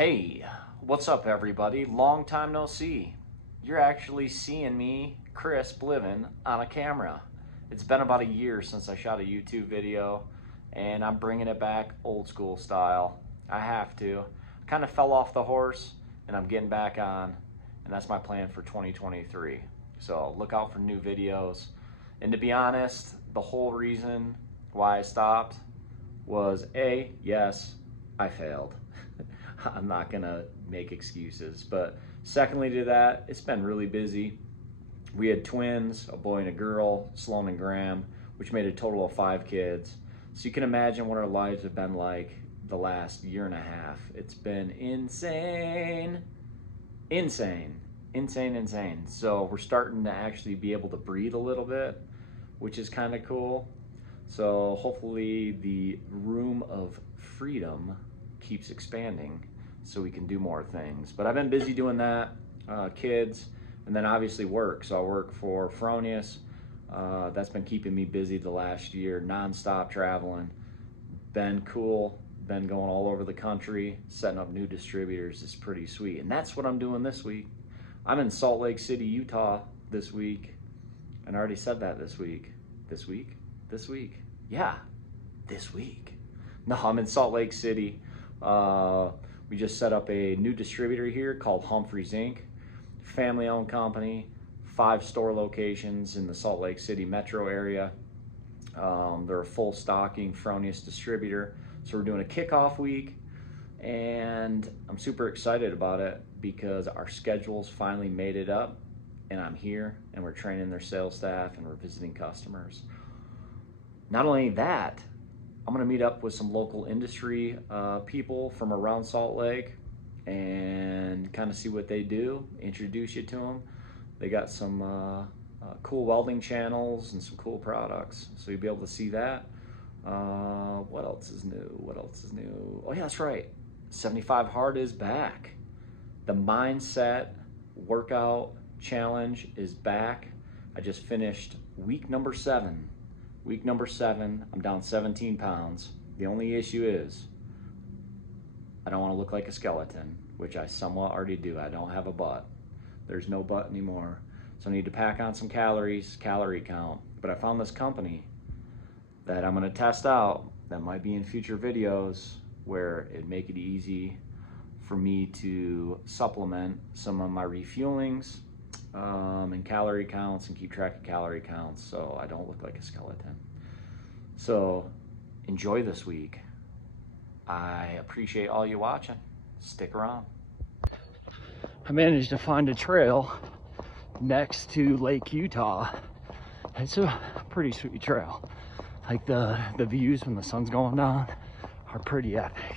Hey, what's up everybody? Long time no see. You're actually seeing me, crisp, living on a camera. It's been about a year since I shot a YouTube video, and I'm bringing it back old school style. I have to. I kind of fell off the horse, and I'm getting back on, and that's my plan for 2023. So look out for new videos. And to be honest, the whole reason why I stopped was yes, I failed. I'm not gonna make excuses, but secondly to that, it's been really busy. We had twins, a boy and a girl, Sloan and Graham, which made a total of 5 kids. So you can imagine what our lives have been like the last year and a half. It's been insane. So we're starting to actually be able to breathe a little bit, which is kind of cool. So hopefully the room of freedom keeps expanding so we can do more things. But I've been busy doing that, kids, and then obviously work. So I work for Fronius. That's been keeping me busy the last year, non-stop traveling. Been cool, been going all over the country, setting up new distributors. It's pretty sweet. And that's what I'm doing this week. I'm in Salt Lake City, Utah this week. And I already said that this week. This week? Yeah, this week. No, I'm in Salt Lake City. We just set up a new distributor here called Humphries Inc. Family-owned company, 5 store locations in the Salt Lake City metro area. They're a full stocking Fronius distributor. So we're doing a kickoff week, and I'm super excited about it because our schedules finally made it up, and I'm here, and we're training their sales staff, and we're visiting customers. Not only that, I'm gonna meet up with some local industry people from around Salt Lake and kind of see what they do, introduce you to them. They got some cool welding channels and some cool products, so you'll be able to see that. What else is new? Oh yeah, that's right. 75 Hard is back. The Mindset Workout Challenge is back. I just finished week number 7. I'm down 17 pounds. The only issue is I don't want to look like a skeleton, which I somewhat already do. I don't have a butt. There's no butt anymore. So I need to pack on some calories, calorie count. But I found this company that I'm going to test out that might be in future videos where it'd make it easy for me to supplement some of my refuelings and calorie counts and keep track of calorie counts so I don't look like a skeleton. So enjoy this week. I appreciate all you watching. Stick around. I managed to find a trail next to Lake Utah. It's a pretty sweet trail. Like the views when the sun's going down are pretty epic.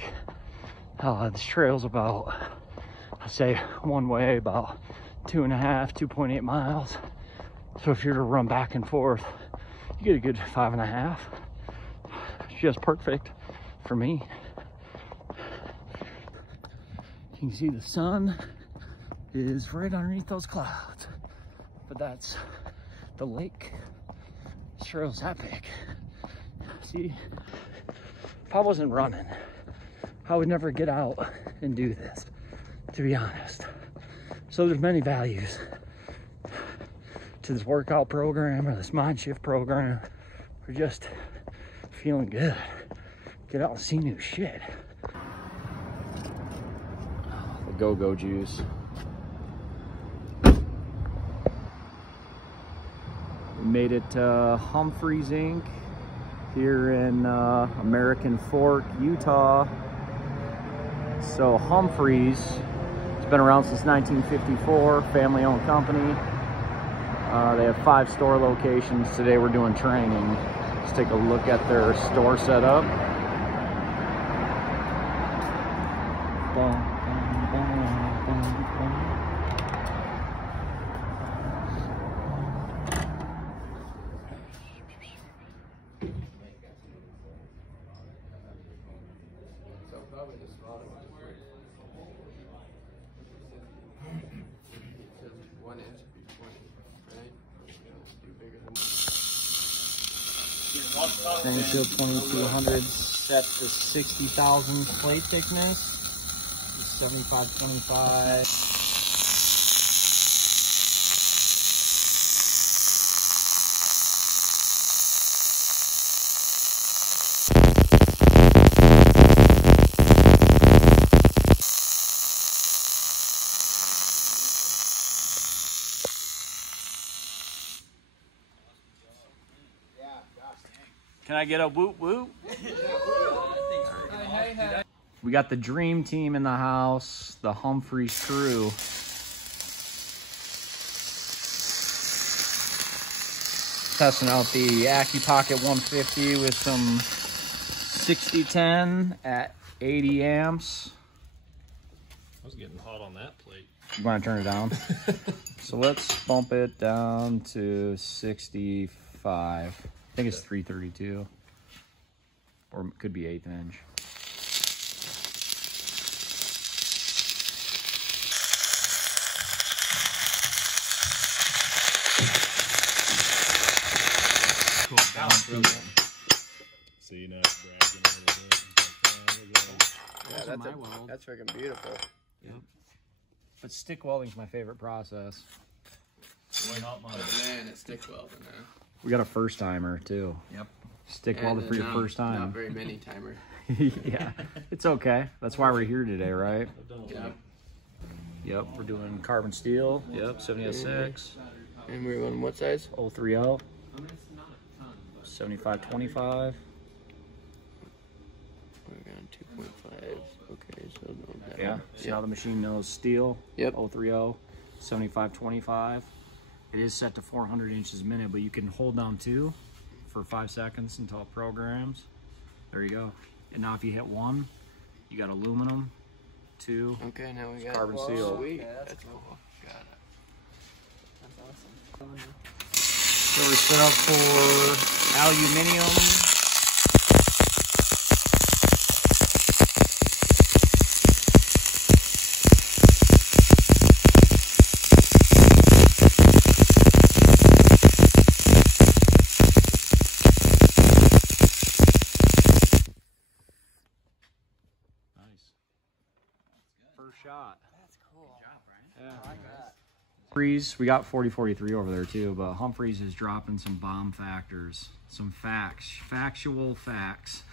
This trail's about, I'd say one way about 2.8 miles. So if you're to run back and forth, you get a good 5.5. It's just perfect for me. You can see the sun is right underneath those clouds, but that's the lake. This trail's epic. See, if I wasn't running, I would never get out and do this, to be honest. So there's many values to this workout program or this mind shift program, or just feeling good. Get out and see new shit. The go-go juice. We made it to Humphries Inc. here in American Fork, Utah. So Humphries, it's been around since 1954, family-owned company. They have 5 store locations. Today we're doing training. Let's take a look at their store setup. Stainless steel 2200 set to 60,000 plate thickness. 75-25. Can I get a whoop whoop? We got the dream team in the house, the Humphries crew. Testing out the AccuPocket 150 with some 6010 at 80 amps. I was getting hot on that plate. You want to turn it down? So let's bump it down to 65. I think it's 332, or it could be 1/8 inch. Cool. So you're not bragging on it. Yeah, that's freaking beautiful. Yep. But stick welding's my favorite process. Why not mine? Man, it's stick welding now. We got a first timer too. Yep. Stick welding for your first time. Not very many timer. Yeah, it's okay. That's why we're here today, right? Yep. Yep, we're doing carbon steel. Yep, 7006. And we're on what size? 030. 75-25. We're on 2.5. Okay, so no, that Yeah. one. See how the machine knows steel? Yep. 030. 75-25. It is set to 400 inches a minute, but you can hold down 2 for 5 seconds until it programs. There you go. And now if you hit 1, you got aluminum. 2. Okay, now we got carbon steel. Sweet. Yeah, that's That's cool. Got it. That's awesome. So we're set up for aluminum. Shot. That's cool. Good job, Brian. Yeah. I like that. Humphries, we got 4043 over there too, but Humphries is dropping some bomb factors, some facts, factual facts.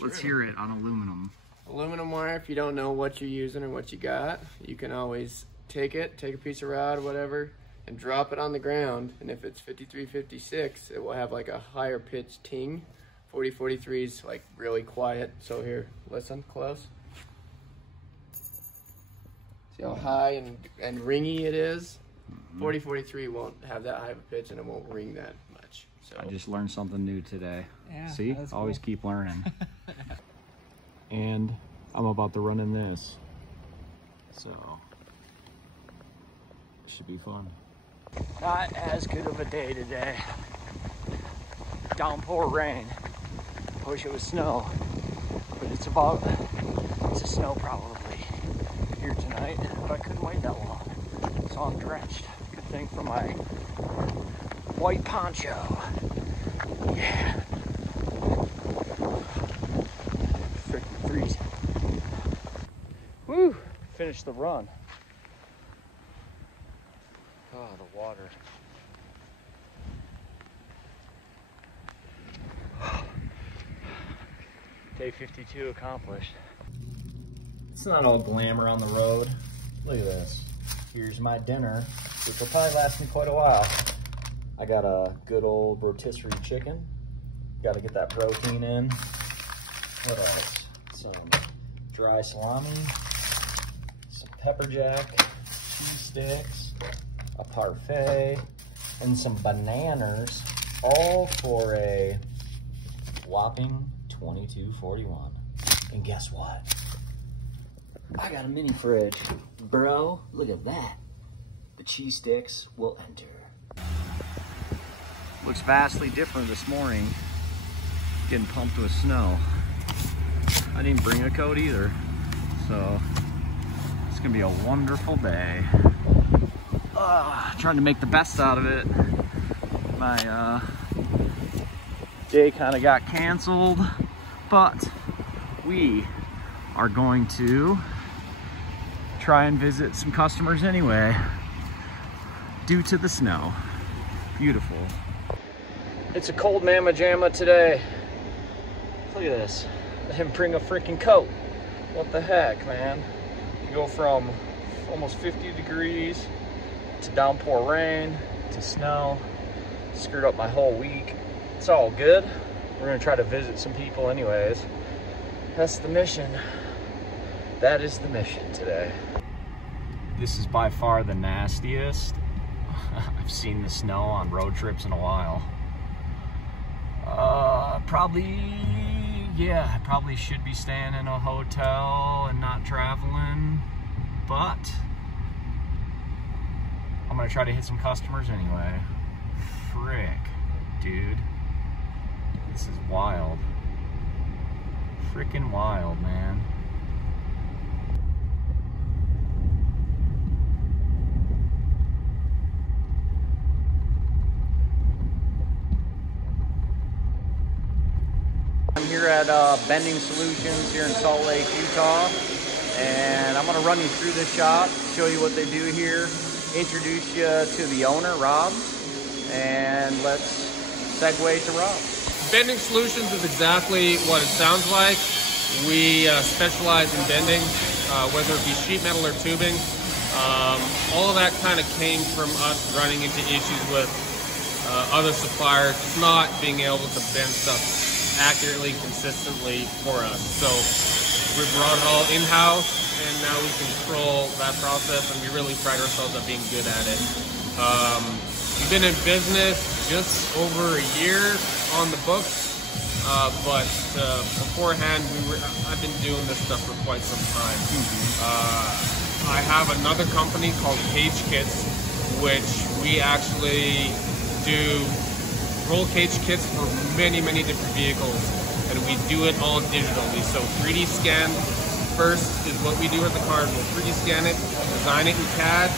Let's hear it on aluminum. Aluminum wire, if you don't know what you're using or what you got, you can always take a piece of rod or whatever, and drop it on the ground. And if it's 5356, it will have like a higher pitched ting. 4043 is like really quiet. So here, listen close. See how high and ringy it is? 4043 won't have that high of a pitch and it won't ring that much. So I just learned something new today. Yeah, See, that's always cool. keep learning. And I'm about to run in this, so should be fun. Not as good of a day today. Downpour rain. I wish it was snow, but it's a snow probably here tonight, but I couldn't wait that long, so I'm drenched. Good thing for my white poncho. Yeah. Freaking freezing. Woo! Finished the run. Oh, the water. Day 52 accomplished. It's not all glamour on the road. Look at this. Here's my dinner, which will probably last me quite a while. I got a good old rotisserie chicken. Got to get that protein in. What else? Some dry salami, some pepper jack, cheese sticks, a parfait, and some bananas, all for a whopping $22.41. And guess what? I got a mini fridge. Bro, look at that. The cheese sticks will enter. Looks vastly different this morning. Getting pumped with snow. I didn't bring a coat either. So it's gonna be a wonderful day. Trying to make the best out of it. My day kind of got canceled, but we are going to try and visit some customers anyway, due to the snow. Beautiful. It's a cold mamma jamma today. Look at this. I didn't bring a freaking coat. What the heck, man? You go from almost 50 degrees to downpour rain to snow. Screwed up my whole week. It's all good. We're gonna try to visit some people anyways. That's the mission. That is the mission today. This is by far the nastiest I've seen the snow on road trips in a while. I probably should be staying in a hotel and not traveling, but I'm gonna try to hit some customers anyway. Frick, dude. This is wild. Frickin' wild, man. I'm here at Bending Solutions here in Salt Lake, Utah, and I'm gonna run you through this shop, show you what they do here, introduce you to the owner, Rob, and let's segue to Rob. Bending Solutions is exactly what it sounds like. We specialize in bending, whether it be sheet metal or tubing. All of that kind of came from us running into issues with other suppliers not being able to bend stuff accurately, consistently for us. So we brought it all in-house, and now we control that process, and we really pride ourselves on being good at it. We've been in business just over a year on the books, but beforehand, I've been doing this stuff for quite some time. I have another company called Cage Kits, which we actually do roll cage kits for many different vehicles, and we do it all digitally. So 3D scan first is what we do with the cars. We'll 3D scan it, design it in CAD,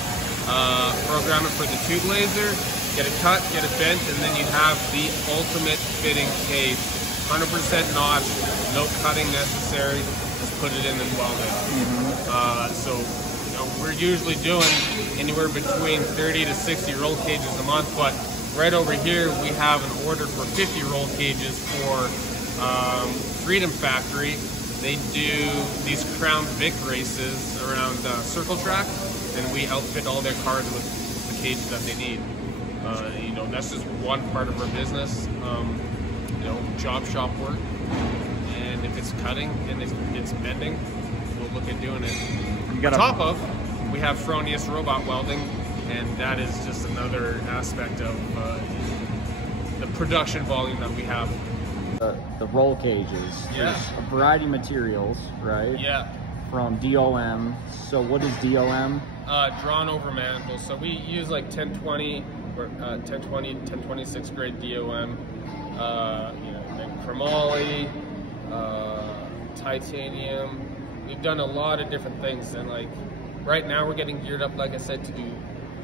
program it for the tube laser, get it cut, get it bent, and then you have the ultimate fitting cage. 100% notch, no cutting necessary, just put it in and weld it. So you know, we're usually doing anywhere between 30 to 60 roll cages a month, but right over here we have an order for 50 roll cages for Freedom Factory. They do these Crown Vic races around Circle Track, and we outfit all their cars with the cage that they need. You know, that's just one part of our business. You know, job shop work, and if it's cutting and it's bending, we'll look at doing it. On top of, we have Fronius robot welding, and that is just another aspect of the production volume that we have. The roll cages, yeah. There's a variety of materials, right? Yeah. From DOM. So what is DOM? Drawn over mantle. So we use like 1020 or 1026 grade DOM. You know, and chromoly, titanium. We've done a lot of different things, and like right now we're getting geared up, like I said, to do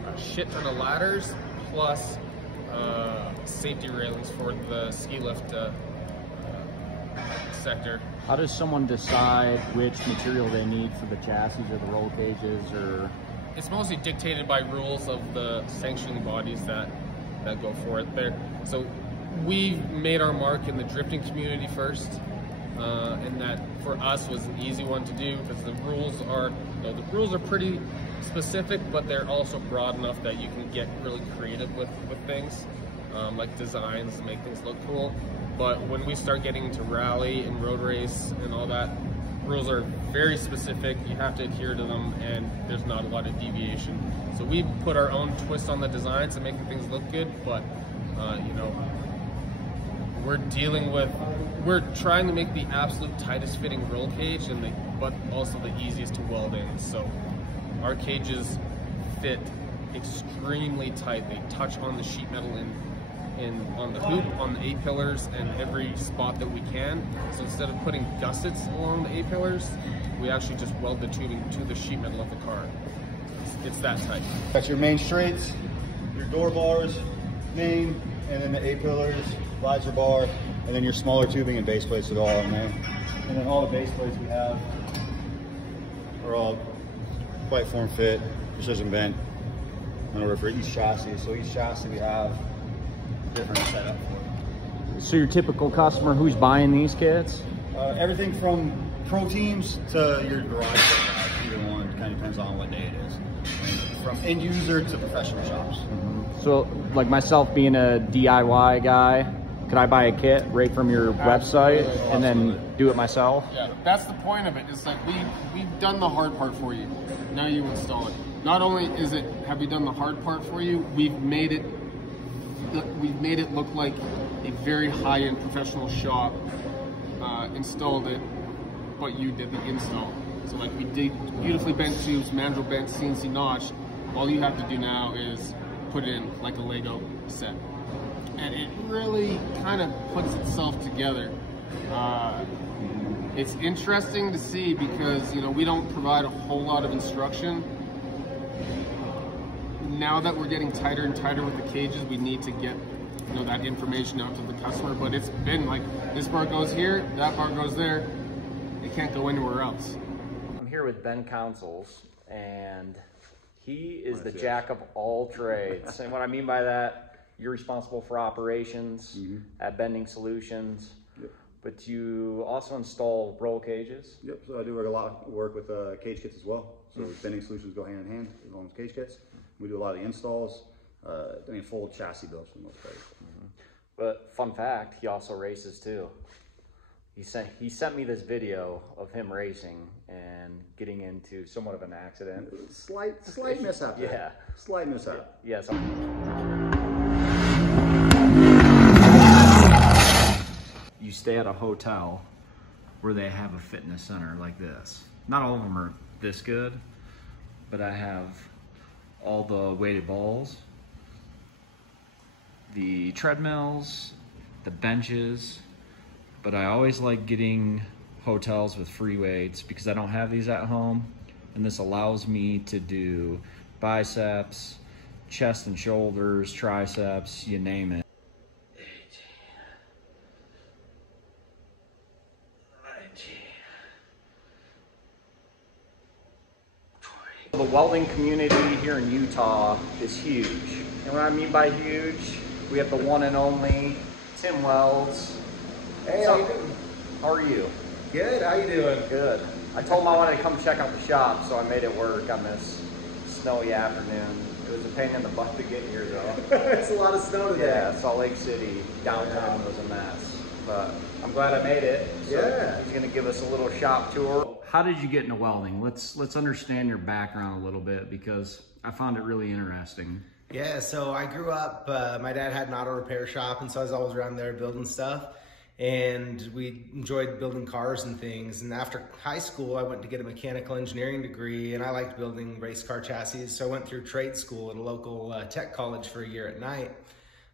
a shit ton of ladders plus safety railings for the ski lift sector. How does someone decide which material they need for the chassis or the roll cages? Or it's mostly dictated by rules of the sanctioning bodies that go for it there. So we've made our mark in the drifting community first, and that for us was an easy one to do because the rules are, you know, the rules are pretty specific, but they're also broad enough that you can get really creative with things, like designs to make things look cool. But when we start getting into rally and road race and all that, rules are very specific. You have to adhere to them, and there's not a lot of deviation. So we put our own twist on the designs and making things look good, but you know, we're trying to make the absolute tightest fitting roll cage, but also the easiest to weld in. So our cages fit extremely tight. They touch on the sheet metal on the hoop, on the A-pillars, and every spot that we can. So instead of putting gussets along the A-pillars, we actually just weld the tubing to the sheet metal of the car. It's that tight. Got your main straights, your door bars, main, and then the A-pillars, visor bar, and then your smaller tubing and base plates are all in there. And then all the base plates we have are all quite form fit, precision bent in order for each chassis. So each chassis we have different setup for. So your typical customer who's buying these kits? Everything from pro teams to your garage guys, either one, kind of depends on what day it is. And from end user to professional shops. So like myself being a DIY guy, could I buy a kit right from your website and then do it myself? Yeah, that's the point of it. It's like we've done the hard part for you. Now you install it. Not only have we done the hard part for you, we've made it look like a very high-end professional shop installed it, but you did the install. So like we did beautifully bent tubes, mandrel bent, CNC notched. All you have to do now is put it in like a Lego set. And it really kind of puts itself together. It's interesting to see because, you know, we don't provide a whole lot of instruction. Now that we're getting tighter and tighter with the cages, we need to get, you know, that information out to the customer. But it's been like, this bar goes here, that bar goes there. It can't go anywhere else. I'm here with Ben Councils, and he is the jack of all trades. And what I mean by that, you're responsible for operations at Bending Solutions, but you also install roll cages. Yep, so I do a lot of work with cage kits as well. So Bending Solutions go hand in hand as long as cage kits. We do a lot of the installs, I mean full chassis builds for the most part. But fun fact, he also races too. He sent me this video of him racing and getting into somewhat of an accident. Slight mishap there. Yeah. Slight mishap. Yes. You stay at a hotel where they have a fitness center like this. Not all of them are this good, but I have all the weighted balls, the treadmills, the benches, but I always like getting hotels with free weights because I don't have these at home, and this allows me to do biceps, chest and shoulders, triceps, you name it. The welding community here in Utah is huge. And what I mean by huge, we have the one and only Tim Wells. Hey, So, how are you? Good, how you doing? Good. I told him I wanted to come check out the shop, so I made it work on this snowy afternoon. It was a pain in the butt to get here though. It's a lot of snow today. Yeah, Salt Lake City, downtown was a mess. But I'm glad I made it. So Yeah. he's gonna give us a little shop tour. How did you get into welding? Let's understand your background a little bit because I found it really interesting. Yeah, so I grew up, my dad had an auto repair shop, and so I was always around there building stuff. And we enjoyed building cars and things. And after high school, I went to get a mechanical engineering degree, and I liked building race car chassis. So I went through trade school at a local tech college for a year at night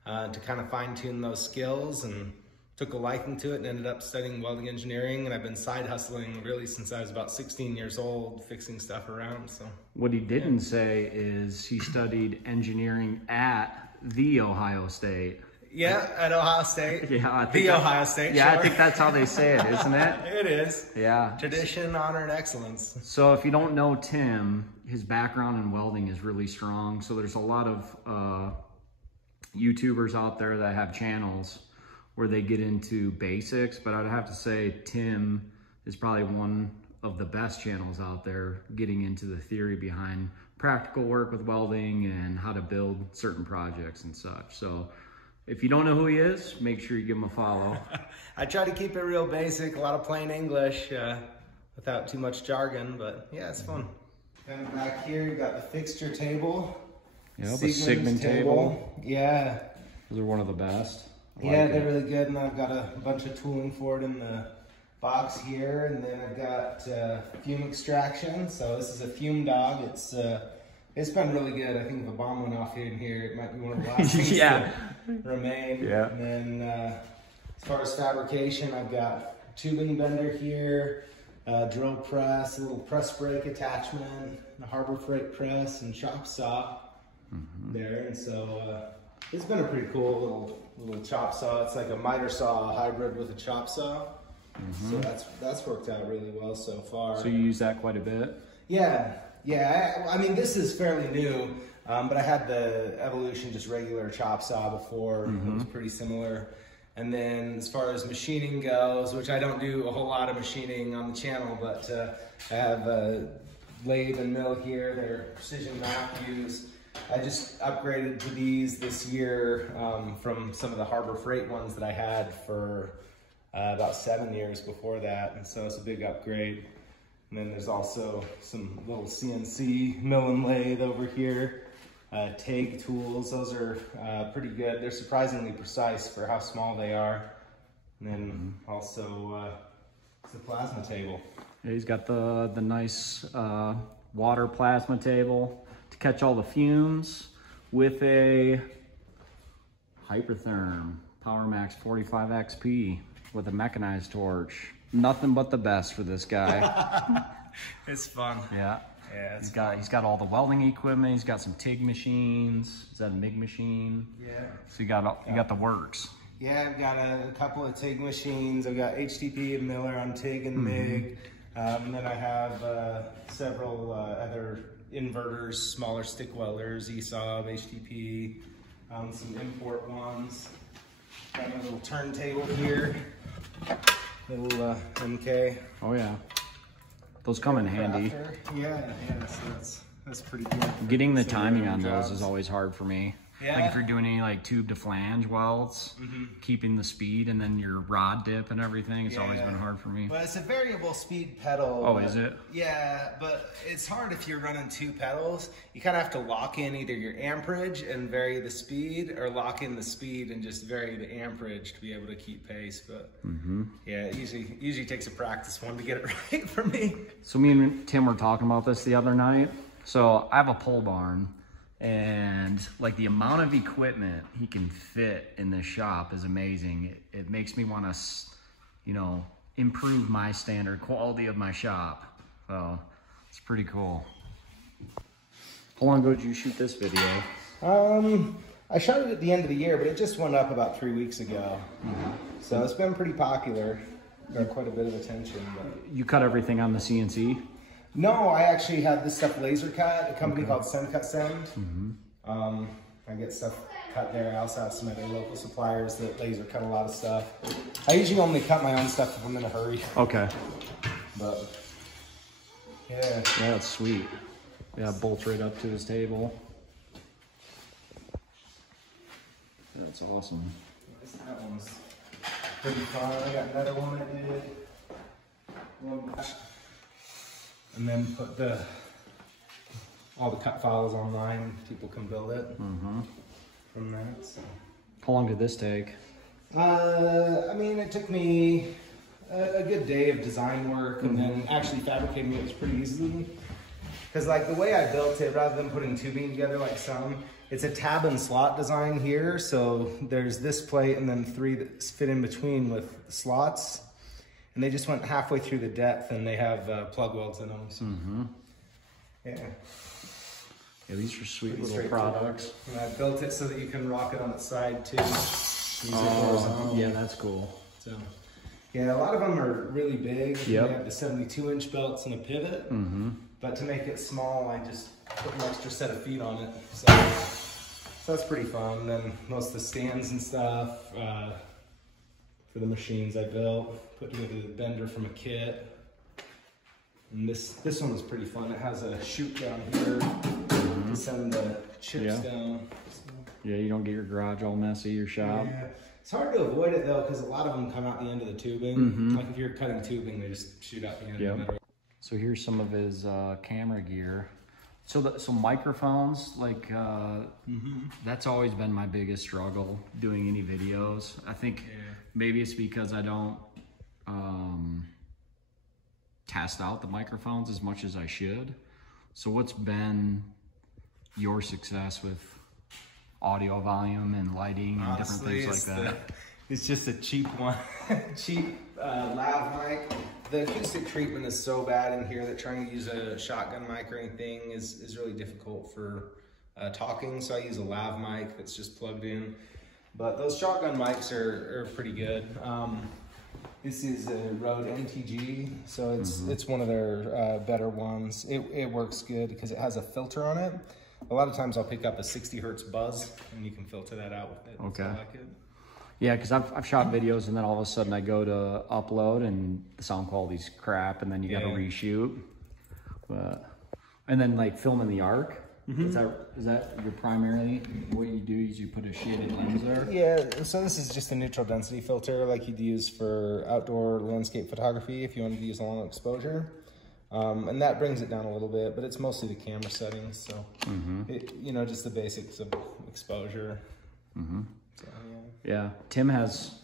to kind of fine tune those skills, and took a liking to it and ended up studying welding engineering. And I've been side hustling really since I was about 16 years old, fixing stuff around. So What he didn't say is he studied engineering at the Ohio State. yeah, at Ohio State. Yeah, I think The Ohio State. Yeah, sure. I think that's how they say it, isn't it? It is. Yeah. Tradition, honor, and excellence. So if you don't know Tim, his background in welding is really strong. So there's a lot of YouTubers out there that have channels where they get into basics, but I'd have to say Tim is probably one of the best channels out there getting into the theory behind practical work with welding and how to build certain projects and such. So if you don't know who he is, make sure you give him a follow. I try to keep it real basic, a lot of plain English without too much jargon, but yeah, it's fun. Then back here, you got the fixture table. Yep, a Sigmund table. Yeah. Those are one of the best. Yeah, they're really good, and I've got a bunch of tooling for it in the box here, and then I've got fume extraction. So this is a fume dog. It's been really good. I think if a bomb went off in here, it might be one of the last things Yeah. to remain. Yeah. And then as far as fabrication, I've got tubing bender here, drill press, a little press brake attachment, a Harbor Freight press, and chop saw there. And so it's been a pretty cool little chop saw. It's like a miter saw hybrid with a chop saw. So that's worked out really well so far. So you use that quite a bit? Yeah, Yeah, I mean, this is fairly new, but I had the Evolution, just regular chop saw before. It was pretty similar. And then as far as machining goes, which I don't do a whole lot of machining on the channel, but I have a lathe and mill here. They're precision Matthews. I just upgraded to these this year from some of the Harbor Freight ones that I had for about 7 years before that. And so it's a big upgrade. And then there's also some little CNC mill and lathe over here. TAG tools, those are pretty good. They're surprisingly precise for how small they are. And then also it's a plasma table. Yeah, he's got the nice water plasma table to catch all the fumes with a Hypertherm PowerMax 45 XP with a mechanized torch. Nothing but the best for this guy. It's fun. Yeah. Yeah, he's got all the welding equipment. He's got some TIG machines. Is that a MIG machine? Yeah. So you got the works. Yeah, I've got a couple of TIG machines. I've got HTP and Miller on TIG and MIG. And then I have several other inverters, smaller stick welders, ESOB, HTP, some import ones. Got a little turntable here, little MK. Oh yeah. Those come in handy. Yeah, so that's pretty good. Getting the timing on those is always hard for me. Yeah. Like if you're doing any like tube to flange welds, keeping the speed and then your rod dip and everything, it's always been hard for me. But it's a variable speed pedal. Oh, is it? Yeah, but it's hard if you're running 2 pedals. You kind of have to lock in either your amperage and vary the speed, or lock in the speed and just vary the amperage to be able to keep pace. But yeah, it usually takes a practice one to get it right for me. So me and Tim were talking about this the other night. So I have a pole barn, and like the amount of equipment he can fit in this shop is amazing. It makes me want to, you know, improve my standard quality of my shop. So it's pretty cool. How long ago did you shoot this video? I shot it at the end of the year, but it just went up about 3 weeks ago. So it's been pretty popular. Got quite a bit of attention. But... You cut everything on the CNC? No, I actually had this stuff laser cut, a company called Send Cut Send. I get stuff cut there. I also have some other local suppliers that laser cut a lot of stuff. I usually only cut my own stuff if I'm in a hurry. Okay. But yeah. Yeah, that's sweet. Yeah, it bolts right up to his table. That's awesome. That one's pretty fun. I got another one I did. And then put all the cut files online. People can build it from that. So. How long did this take? I mean, it took me a good day of design work, and then actually fabricating it was pretty easy. Because like the way I built it, rather than putting tubing together like some, it's a tab and slot design here. So there's this plate and then 3 that fit in between with slots. And they just went halfway through the depth, and they have plug welds in them. So. Yeah. Yeah, these are sweet little products. And I built it so that you can rock it on its side too. Yeah, that's cool. So, yeah, a lot of them are really big. Yep. They have the 72-inch belts and a pivot. But to make it small, I just put an extra set of feet on it. So that's pretty fun. And then most of the stands and stuff for the machines I built. Put together the bender from a kit. And this one was pretty fun. It has a chute down here to send the chips down. So. Yeah, you don't get your garage all messy, your shop. Yeah. It's hard to avoid it though, because a lot of them come out the end of the tubing. Like if you're cutting tubing, they just shoot out the end. So here's some of his camera gear. So microphones, like that's always been my biggest struggle doing any videos. I think maybe it's because I don't test out the microphones as much as I should. So what's been your success with audio volume and lighting and different things like that? It's just a cheap one, cheap lav mic. The acoustic treatment is so bad in here that trying to use a shotgun mic or anything is really difficult for talking. So I use a lav mic that's just plugged in. But those shotgun mics are pretty good. This is a Rode MTG, so it's one of their better ones. It works good because it has a filter on it. A lot of times I'll pick up a 60 hertz buzz, and you can filter that out with it. Okay. So I like it. Yeah, because I've shot videos and then all of a sudden I go to upload and the sound quality's crap, and then you got to reshoot. And then like filming the arc. Is that your primarily what you do? Is you put a shaded lens there? Yeah, so this is just a neutral density filter like you'd use for outdoor landscape photography if you wanted to use long exposure. And that brings it down a little bit, but it's mostly the camera settings. So, you know, just the basics of exposure. So, yeah, Tim has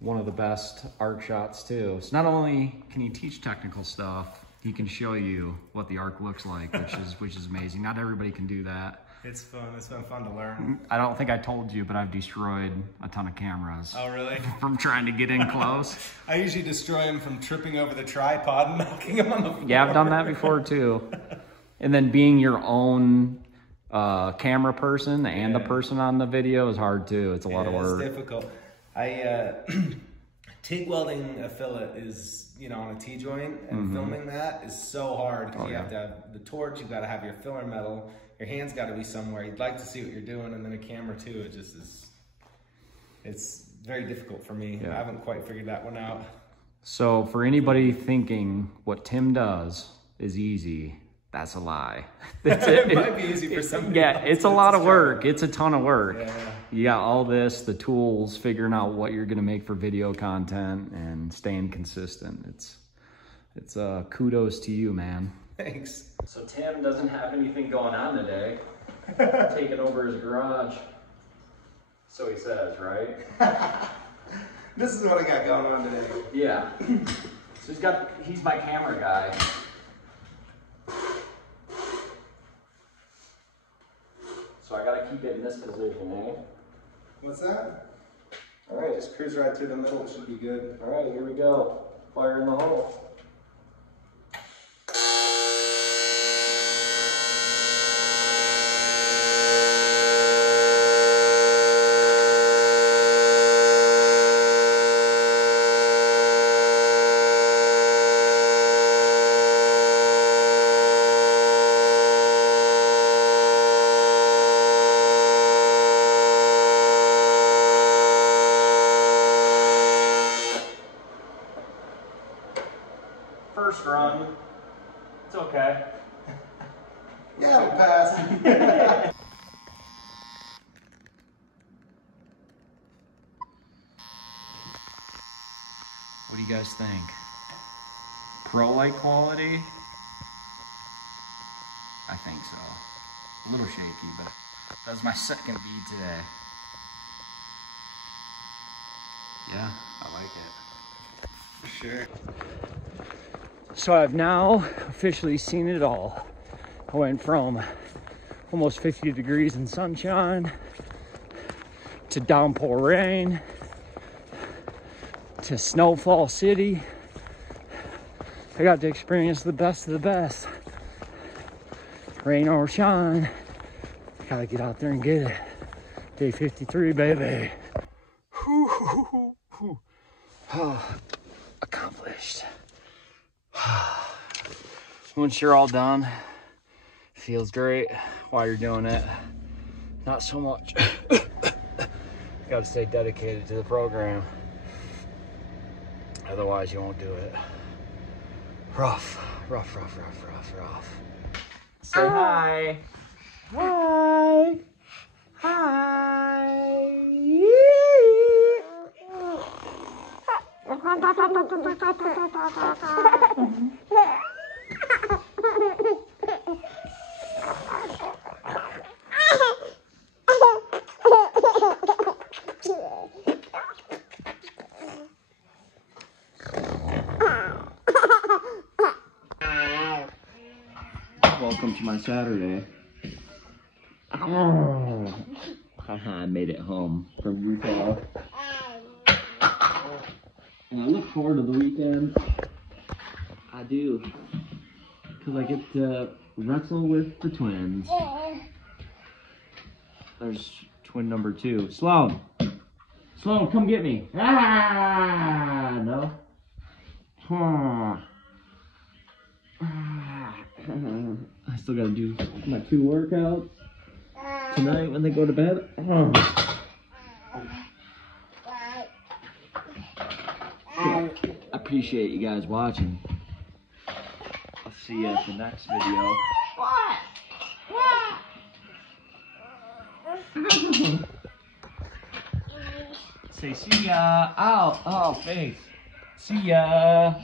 one of the best arc shots too. So not only can he teach technical stuff, he can show you what the arc looks like, which is amazing. Not everybody can do that. It's fun. It's been fun to learn. I don't think I told you, but I've destroyed a ton of cameras. Oh, really? From trying to get in close. I usually destroy them from tripping over the tripod and knocking them on the floor. Yeah, I've done that before too. And then being your own camera person and the person on the video is hard too. It's a lot of work. It's difficult. TIG welding a fillet is, you know, on a T-joint, and filming that is so hard because you have to have the torch, you've got to have your filler metal, your hand's got to be somewhere, you'd like to see what you're doing, and then a camera too. It just is, it's very difficult for me. I haven't quite figured that one out. So for anybody thinking what Tim does is easy, that's a lie. It might be easy for some people. Yeah, it's a lot of work. It's a ton of work. You got all this, the tools, figuring out what you're gonna make for video content and staying consistent. It's kudos to you, man. Thanks. So Tim doesn't have anything going on today. Taking over his garage. So he says, right? This is what I got going on today. Yeah. So he's my camera guy. So I gotta keep it in this position, eh? What's that? All right. Just cruise right through the middle, it should be good. All right, here we go. Fire in the hole. First run. It's okay. Yeah, it'll pass. What do you guys think? Pro light quality? I think so. A little shaky, but that was my second bead today. Yeah, I like it. For sure. So I've now officially seen it all. I went from almost 50 degrees in sunshine to downpour rain to snowfall city. I got to experience the best of the best. Rain or shine, gotta get out there and get it. Day 53, baby. Accomplished. Once you're all done, feels great while you're doing it. Not so much. Gotta stay dedicated to the program. Otherwise you won't do it. Rough. Say hi. Hi. Hi. Welcome to my Saturday. Oh, I made it home from Utah. And I look forward to the weekend. I do. Because I get to wrestle with the twins. There's twin number 2. Sloan! Sloan, come get me. Ah, no. still gotta do my 2 workouts tonight when they go to bed. I appreciate you guys watching. I'll see you at the next video. Say see ya. Ow, oh, face. See ya.